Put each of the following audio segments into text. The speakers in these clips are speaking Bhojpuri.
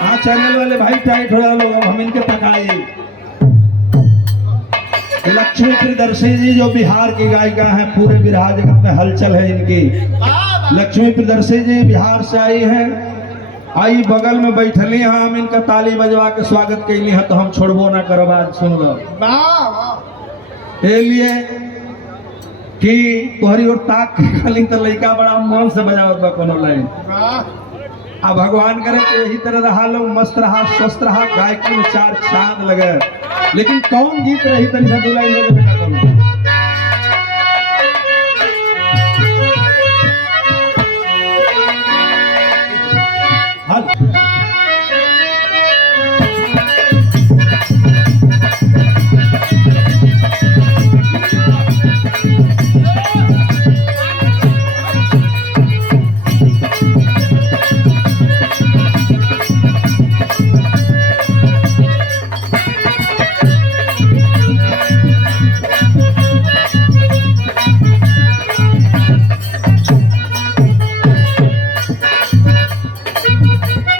हाँ चैनल वाले भाई टाइट हो जाओ लोग, हम इनके तकाए। लक्ष्मी प्रियदर्शी जी जो बिहार की गायिका हैं, पूरे बिहार जगत में हलचल है इनकी। लक्ष्मी प्रियदर्शी जी बिहार से आई है, आई बगल में बैठली हैं, हम इनका ताली बजवा के स्वागत कैली है, तो हम छोड़बो ना करब। आज सुन लो लिए कि तोहरी और ताक खाली तो लड़का बड़ा मन से बजावत बा कोनो लाइन। अब भगवान करे कि यही तरह रहा लोग, मस्त रहा, स्वस्थ रहा, गायकी में चार चांद लगे। लेकिन कौन गीत रही तनी सा दुलाई ले बेटा कौन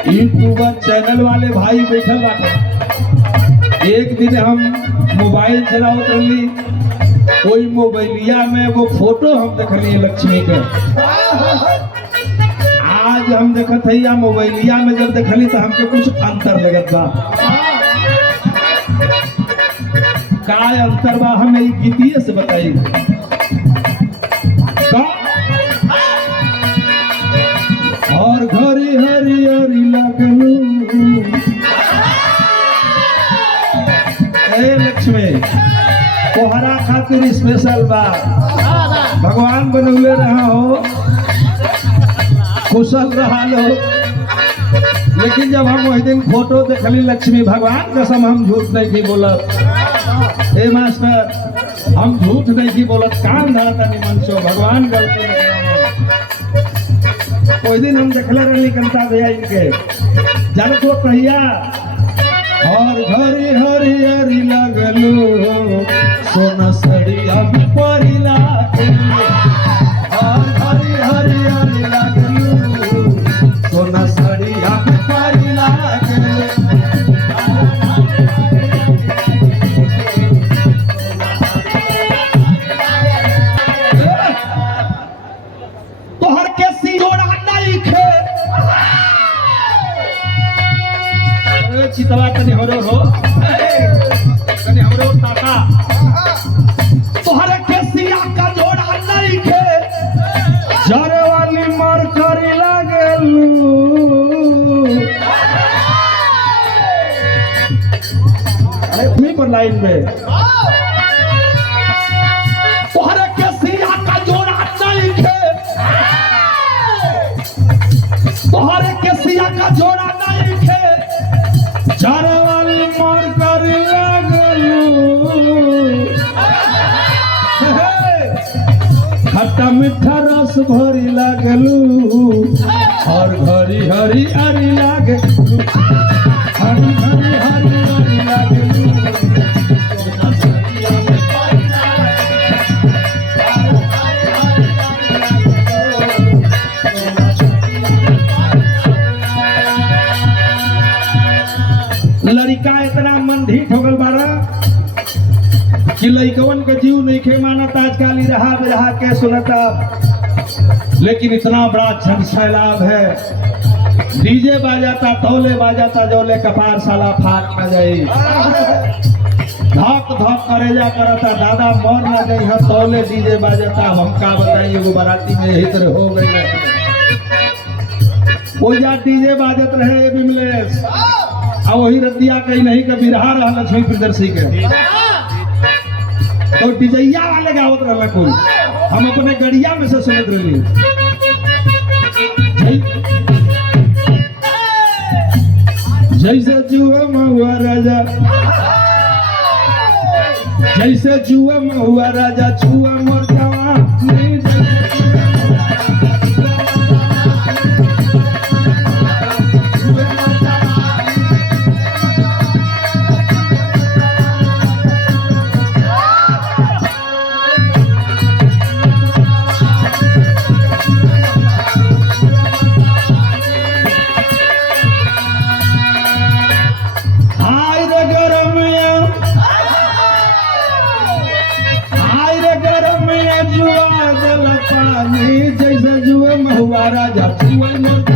यूट्यूबर चैनल वाले भाई बैठल बाटे। एक दिन हम मोबाइल चलावत रही, कोई मोबाइलिया में वो फोटो हम देखलिए लक्ष्मी के। आज हम देखत है या मोबाइलिया में जब देखली तो हमके कुछ अंतर लगत बा। का अंतर बा हमें ई गीतिए से बताई। और घरी हरियरी लगलू ए लक्ष्मी तोहरा खातिर स्पेशल बा। भगवान बनौले रहा हो, कुशल रहा लो। लेकिन जब हम वही दिन फोटो देखली लक्ष्मी, भगवान कसम हम झूठ नहीं की बोलत। ए मास्टर हम झूठ नहीं की बोलत, कान धरता निमन सो भगवान गलती नहीं। कोई दिन हम देखले रही कंता भैया इनके जाने तो कहिया। और घरी हरियरी लगलू सोना सड़िया परी लागलू। और घरी हरियरी लगलू सोना सड़िया परी लागलू। तोहर के सिरोड़ा नहीं खे चितवा तनी हमरो हो, तनी हमरो ताता। तोहर के सिया का जोड़ा नहीं खे, जरे वाली मर करी लागलू। अरे तुम्ही पर लाइन में तोहर के सिया का जोड़ा नहीं खे, तोहरे के सिया का जोड़ा नहीं खे, चारे वाली मार करी लागलू। खट्टा मीठा रस भरी लागलू। और घरी हरी हरी लागलू, हरी हरी हरी हरी लागलू। लड़का इतना मन ढीठ हो गल बारा कि लड़कवन के जीव नहीं खे मानत। आजकल ही रहा बिरहा के सुनता, लेकिन इतना बड़ा जन सैलाब है। डीजे बाजाता तौले बाजाता जौले कपार साला फाट न जाई। धक धक करेजा करता दादा मर न गई है, तौले डीजे बाजाता। हम का बताइए वो बाराती में यही तरह हो गई है। वो जा डीजे बाजत रहे बिमलेश, अब वही रतिया कहीं नहीं कभी रहा लक्ष्मी प्रियदर्शी के तो डिजैया वाले गावत रहा कोई। हम अपने गड़िया में से सुनत रही। जैसे जुआ महुआ राजा, जैसे जुआ महुआ राजा, छुआ मोर जवानी। राजा छुए मोर